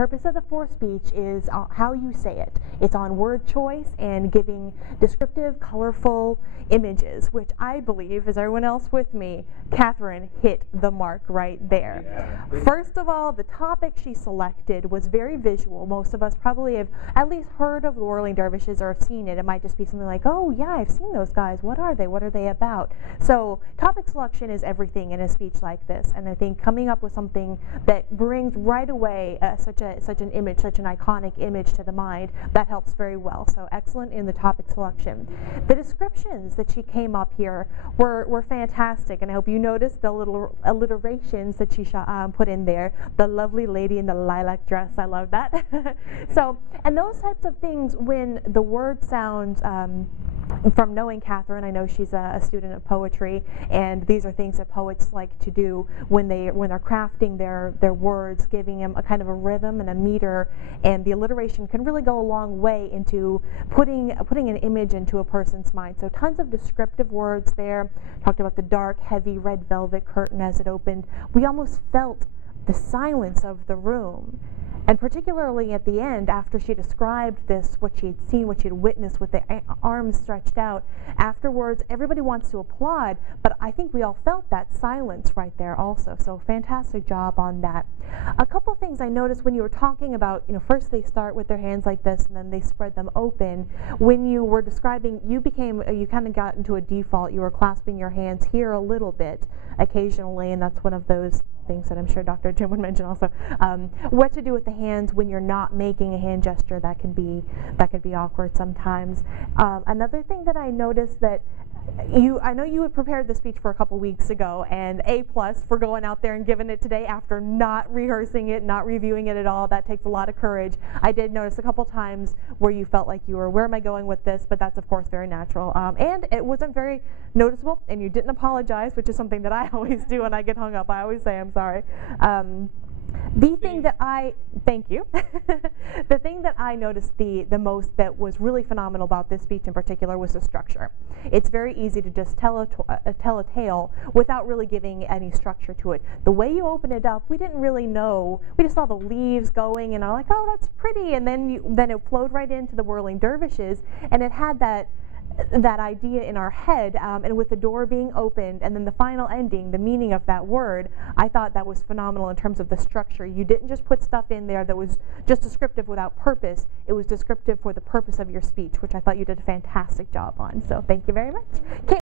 purpose of the for-speech is how you say it. It's on word choice and giving descriptive, colorful images, which I believe, is everyone else with me, Catherine hit the mark right there. Yeah. First of all, the topic she selected was very visual. Most of us probably have at least heard of the Whirling Dervishes or have seen it. It might just be something like, oh yeah, I've seen those guys. What are they? What are they about? So topic selection is everything in a speech like this, and I think coming up with something that brings right away such an image, such an iconic image to the mind, that helps very well. So excellent in the topic selection. The descriptions that she came up here were fantastic, and I hope you noticed the little alliterations that she put in there. The lovely lady in the lilac dress, I love that. So, and those types of things, when the word sounds, from knowing Catherine, I know she's a student of poetry, and these are things that poets like to do when they're crafting their words, giving them a kind of a rhythm and a meter, and the alliteration can really go a long way into putting an image into a person's mind. So tons of descriptive words there. Talked about the dark, heavy red velvet curtain as it opened. We almost felt the silence of the room. And particularly at the end, after she described this, what she had seen, what she had witnessed with the arms stretched out, afterwards everybody wants to applaud, but I think we all felt that silence right there also. So fantastic job on that. A couple things I noticed when you were talking about, first they start with their hands like this and then they spread them open. When you were describing, you kind of got into a default. You were clasping your hands here a little bit occasionally, and that's one of those things that I'm sure Dr. Jim would mention also. What to do with the hands when you're not making a hand gesture, that can be awkward sometimes. Another thing that I noticed that I know you had prepared the speech for a couple weeks ago, and A+ for going out there and giving it today after not rehearsing it, not reviewing it at all. That takes a lot of courage. I did notice a couple times where you felt like you were, where am I going with this? But that's of course very natural. And it wasn't very noticeable, and you didn't apologize, which is something that I always do when I get hung up. I always say I'm sorry. The thing that thank you. The thing that I noticed the most that was really phenomenal about this speech in particular was the structure. It's very easy to just tell a tale without really giving any structure to it. The way you open it up, we didn't really know. We just saw the leaves going, and I'm like, oh, that's pretty. And then it flowed right into the Whirling Dervishes, and it had that idea in our head, and with the door being opened and then the final ending, the meaning of that word, I thought that was phenomenal in terms of the structure. You didn't just put stuff in there that was just descriptive without purpose. It was descriptive for the purpose of your speech, which I thought you did a fantastic job on. So thank you very much.